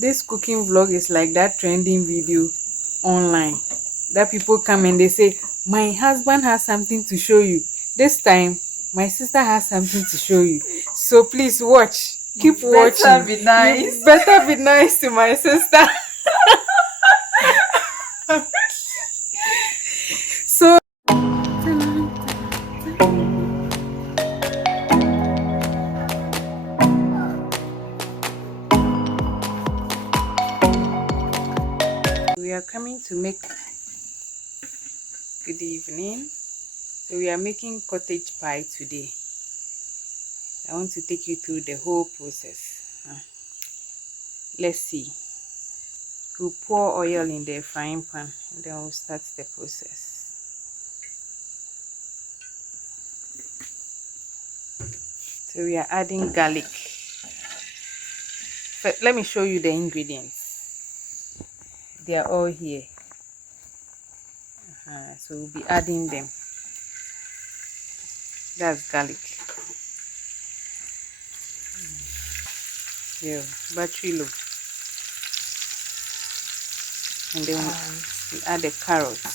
This cooking vlog is like that trending video online that people come and they say, my husband has something to show you. This time, my sister has something to show you. So please watch. Keep watching. Better be nice. You better be nice to my sister. So we are coming to make good evening. So we are making cottage pie today. I want to take you through the whole process. Let's see. We'll pour oil in the frying pan and then we'll start the process. So we are adding garlic. But let me show you the ingredients. They are all here. So we'll be adding them. That's garlic. Yeah, battery low. And then we add the carrots.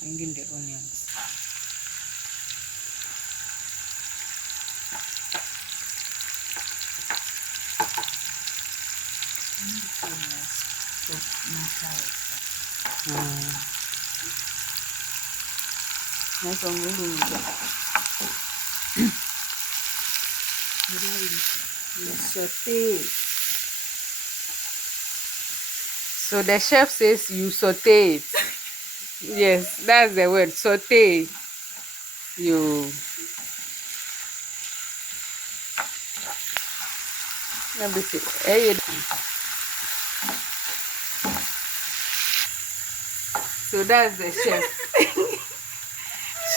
Bring in the onions. Nice one, Saute. So the chef says you saute it. Yes, that's the word, saute. You. Let me see. So that's the chef.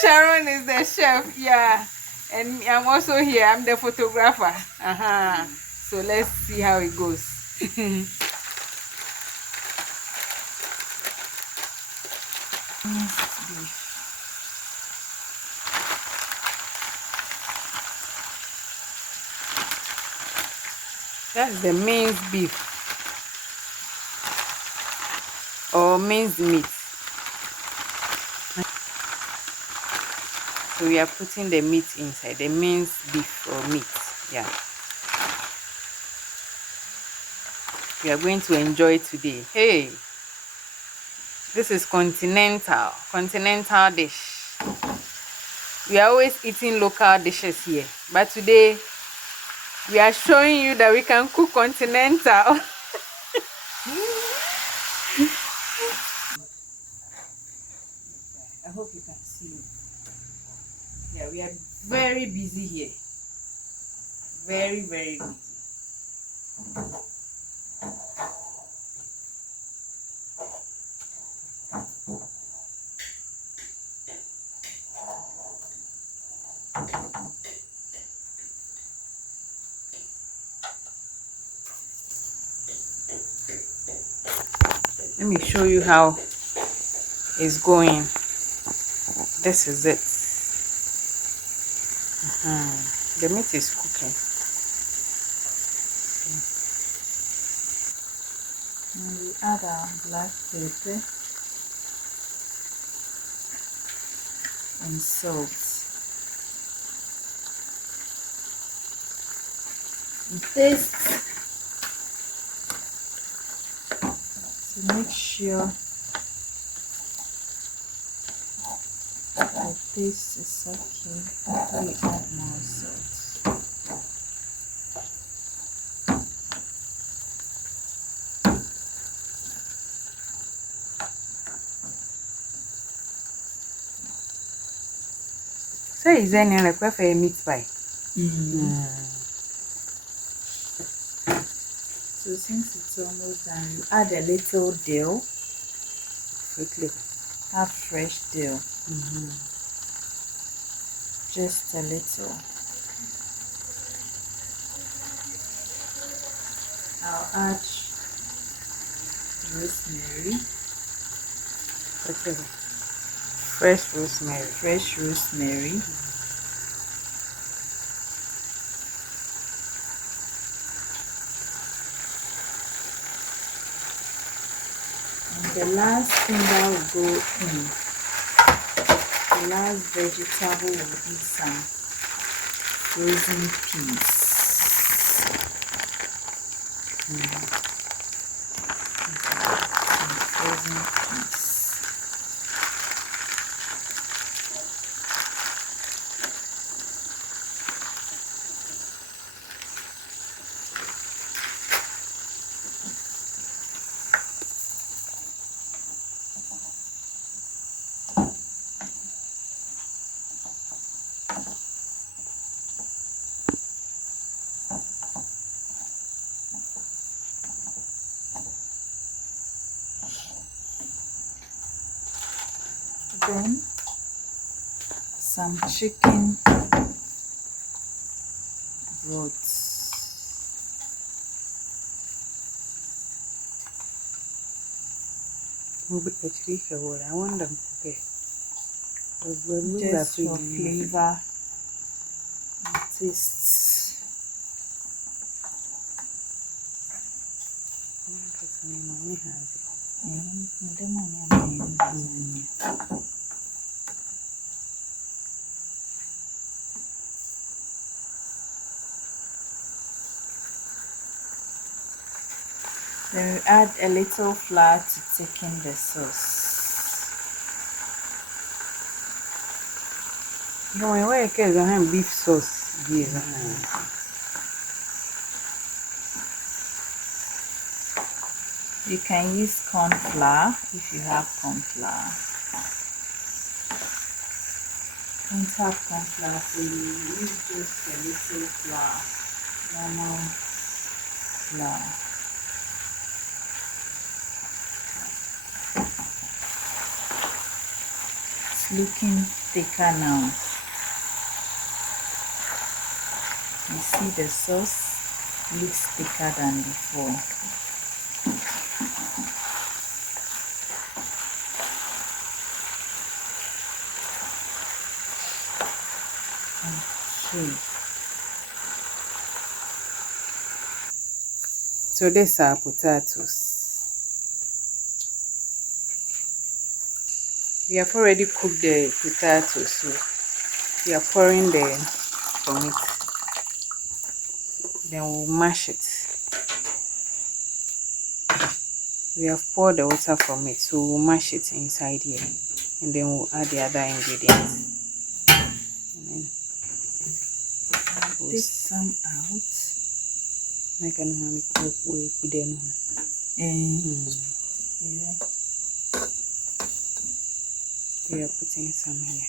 Sharon is the chef, yeah. And I'm also here. I'm the photographer. So let's see how it goes. That's the minced beef or minced meat. So we are putting the meat inside, the minced beef or meat. Yeah. We are going to enjoy today. Hey, this is continental dish. We are always eating local dishes here, but today we are showing you that we can cook continental. I hope you can see me. Yeah, we are very busy here. Very, very busy. Let me show you how it's going. This is it. The meat is cooking. And we add our black pepper and salt. We taste to make sure the taste is okay before we add more salt. So is there any like a meat pie? So since it's almost done, you add a little dill. Quickly. Have fresh dill. Just a little. I'll add rosemary. Okay. Fresh rosemary. Fresh rosemary. And the last thing that will go in, the last vegetable will be some frozen peas. Some frozen peas. Then some chicken broth. Maybe actually what I want them. Okay. Just for flavor and taste. Then we add a little flour to thicken the sauce. No, why because I have beef sauce. Yes. You can use corn flour if you have corn flour. Don't have corn flour, so you use just a little flour, normal flour. It's looking thicker now. You see the sauce looks thicker than before. Okay. So these are potatoes. We have already cooked the potatoes, so we are pouring the from it. Then we'll mash it. We have poured the water from it, so we'll mash it inside here, and then we'll add the other ingredients. And then Take some out. I can have it with them. Yeah. We are putting some here.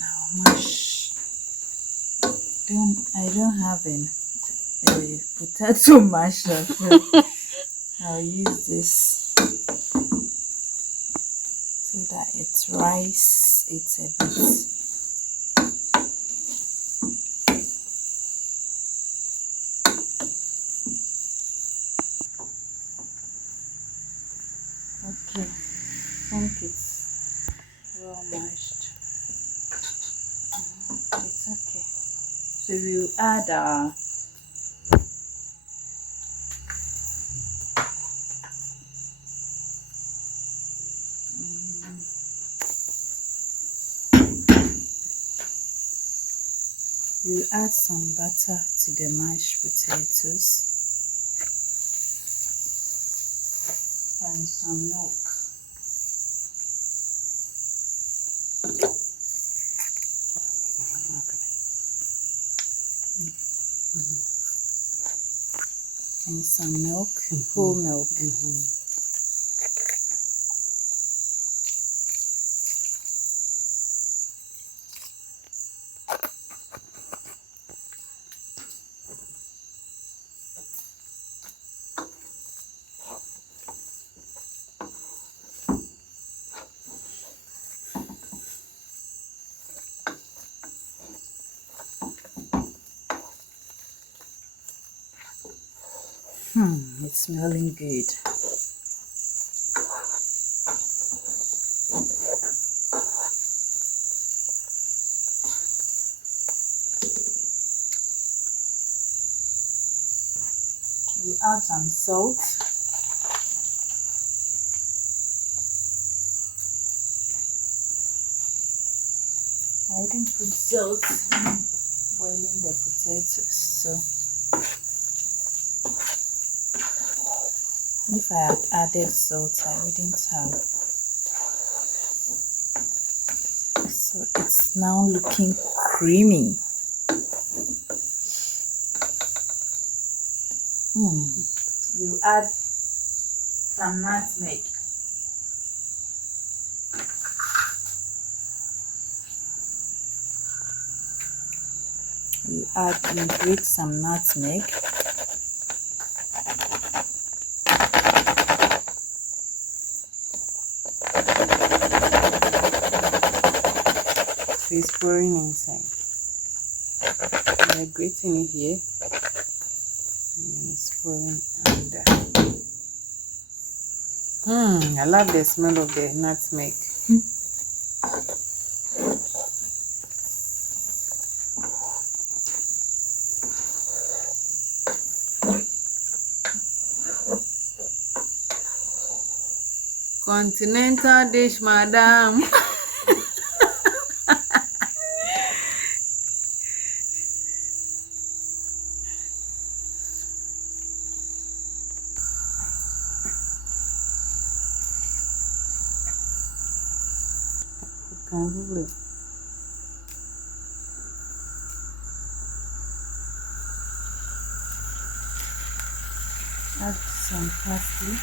Now mash. I don't have a potato masher, so I'll use this so that it rice it a bit. Okay, I think it's well mashed. It's okay. So we'll add our we'll add some butter to the mashed potatoes and some milk. And some milk, whole milk. It's smelling good. We'll add some salt. I didn't put salt in boiling the potatoes, so if I had added salt, I wouldn't have. So it's now looking creamy. We'll add some nutmeg. We grate some nutmeg. So it's pouring inside. We're grating it here. And then it's pouring under. I love the smell of the nutmeg. Continental dish, madam. Can Add some parsley.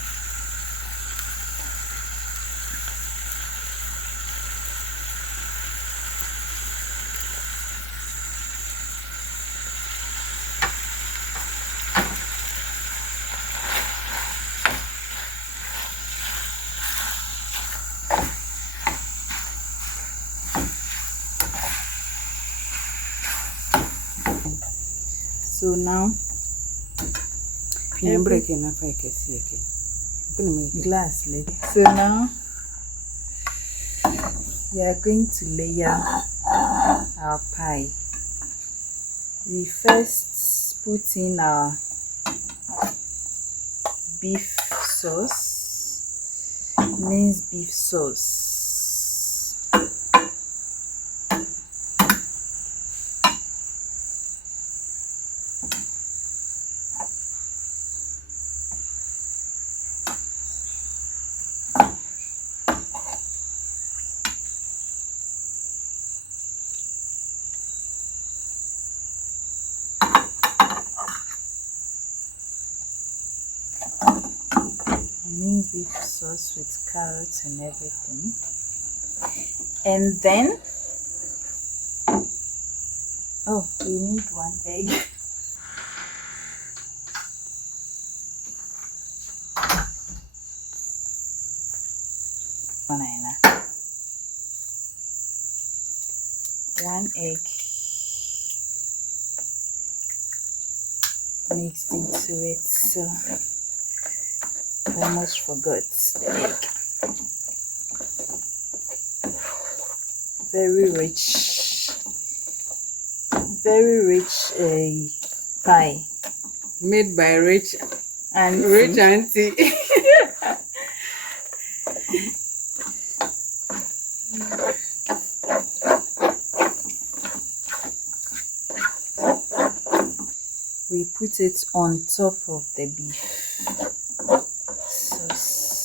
So now break enough I can see again. Glass lid. So now we are going to layer our pie. We first put in our beef sauce, minced beef sauce. Minced beef sauce with carrots and everything, and then we need 1 egg. One egg mixed into it, so I almost forgot the egg. Very rich pie made by rich and auntie. we put it on top of the beef sauce.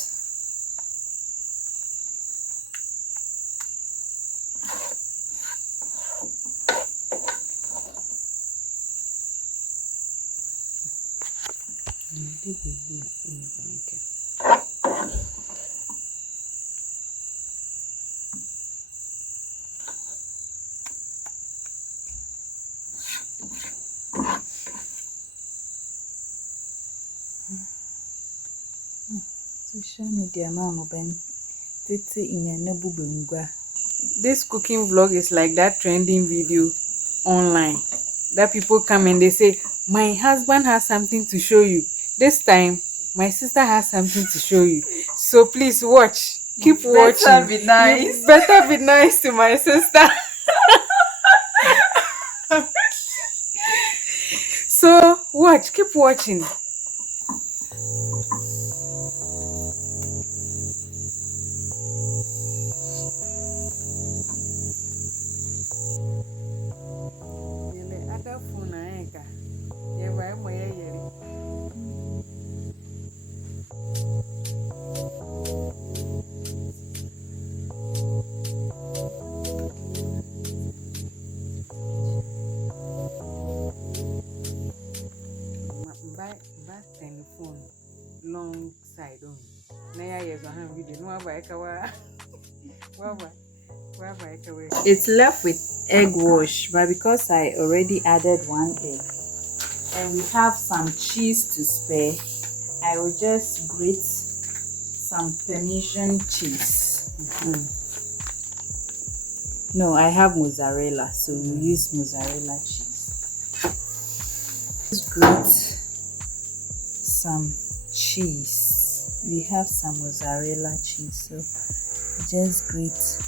Social media mama ben tete inyane bubengwa. This cooking vlog is like that trending video online that people come and they say, my husband has something to show you. This time, my sister has something to show you. So please watch. Keep You better watching. be nice. You better be nice to my sister. So watch, keep watching. Other phone, yeah, right, buy telephone long side on. Naya yes on hand video. No buy kawa. Why kawa. It's left with egg wash, but because I already added 1 egg and we have some cheese to spare, I will just grate some Parmesan cheese. No, I have mozzarella, so we use mozzarella cheese. Just grate some cheese. We have some mozzarella cheese, so just grate.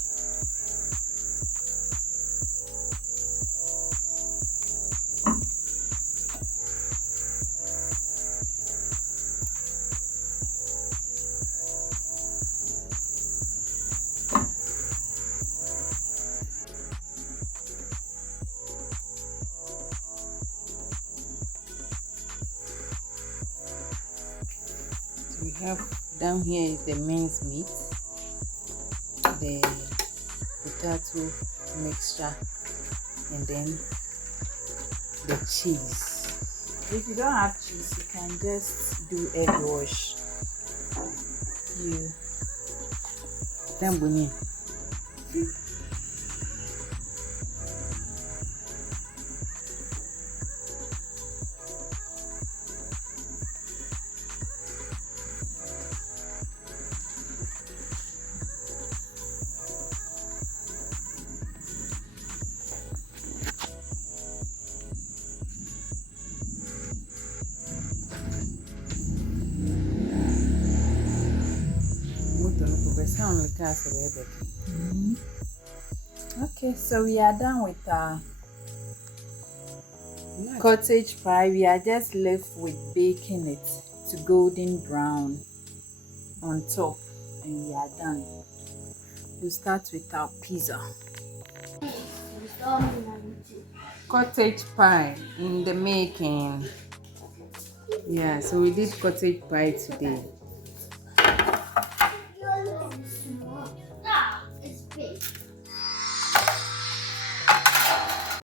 We have down here is the minced meat, the potato mixture, and then the cheese. If you don't have cheese, you can just do egg wash. Then bunny. Okay, so we are done with our cottage pie. We are just left with baking it to golden brown on top, and we are done. We'll start with our pizza. Cottage pie in the making. Yeah, so we did cottage pie today.